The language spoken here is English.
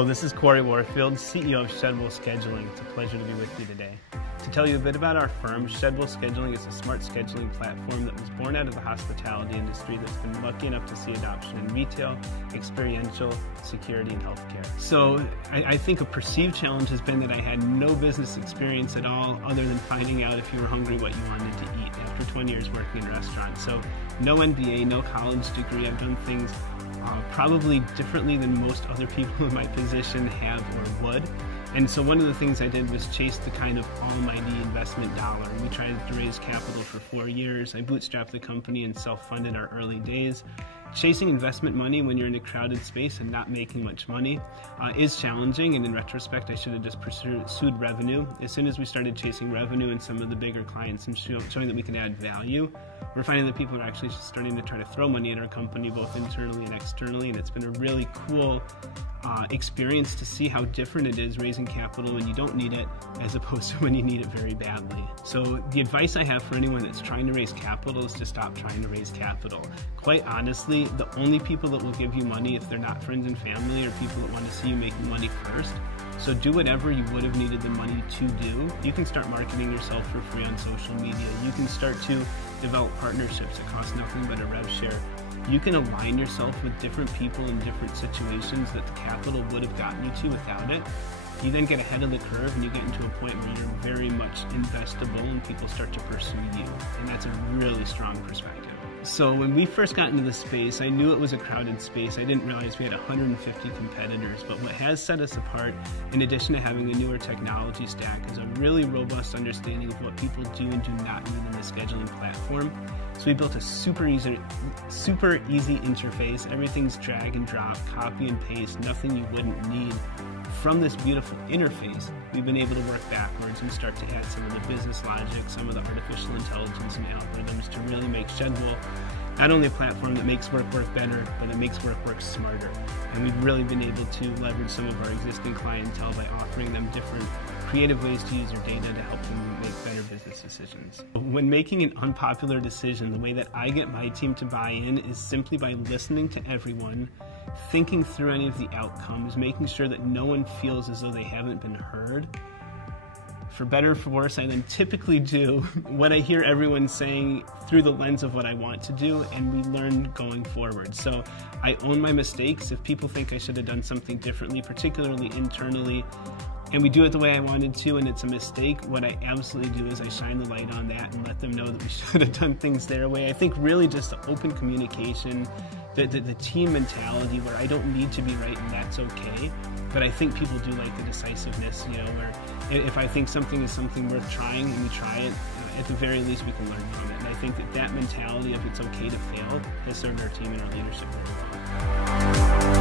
Hello, this is Cory, Warfield, CEO of Shedwool Scheduling. It's a pleasure to be with you today. To tell you a bit about our firm, Shedwool Scheduling is a smart scheduling platform that was born out of the hospitality industry that's been lucky enough to see adoption in retail, experiential, security, and healthcare. So I think a perceived challenge has been that I had no business experience at all other than finding out if you were hungry what you wanted to eat after 20 years working in restaurants. So no MBA, no college degree. I've done things probably differently than most other people in my position have or would. And so one of the things I did was chase the kind of almighty investment dollar. We tried to raise capital for 4 years. I bootstrapped the company and self-funded our early days. Chasing investment money when you're in a crowded space and not making much money is challenging, and in retrospect I should have just pursued revenue. As soon as we started chasing revenue and some of the bigger clients and showing that we can add value, we're finding that people are actually just starting to try to throw money at our company both internally and externally, and it's been a really cool experience to see how different it is raising capital when you don't need it as opposed to when you need it very badly. So the advice I have for anyone that's trying to raise capital is to stop trying to raise capital. Quite honestly, the only people that will give you money if they're not friends and family are people that want to see you making money first. So do whatever you would have needed the money to do. You can start marketing yourself for free on social media. You can start to develop partnerships that cost nothing but a rev share. You can align yourself with different people in different situations that the capital would have gotten you to without it. You then get ahead of the curve and you get into a point where you're very much investable and people start to pursue you. And that's a really strong perspective. So when we first got into the space, I knew it was a crowded space. I didn't realize we had 150 competitors, but what has set us apart, in addition to having a newer technology stack, is a really robust understanding of what people do and do not need in the scheduling platform. So we built a super easy interface. Everything's drag and drop, copy and paste, nothing you wouldn't need. From this beautiful interface, we've been able to work backwards and start to add some of the business logic, some of the artificial intelligence and algorithms to really make Shedwool not only a platform that makes work better, but that makes work smarter. And we've really been able to leverage some of our existing clientele by offering them different creative ways to use their data to help them make better business decisions. When making an unpopular decision, the way that I get my team to buy in is simply by listening to everyone, thinking through any of the outcomes, making sure that no one feels as though they haven't been heard. For better or for worse, I then typically do what I hear everyone saying through the lens of what I want to do, and we learn going forward. So I own my mistakes. If people think I should have done something differently, particularly internally, and we do it the way I wanted to and it's a mistake, what I absolutely do is I shine the light on that and let them know that we should have done things their way. I think really just the open communication, the team mentality where I don't need to be right and that's okay. But I think people do like the decisiveness, you know, where if I think something is something worth trying and we try it, at the very least we can learn from it. And I think that mentality of it's okay to fail has served our team and our leadership very well.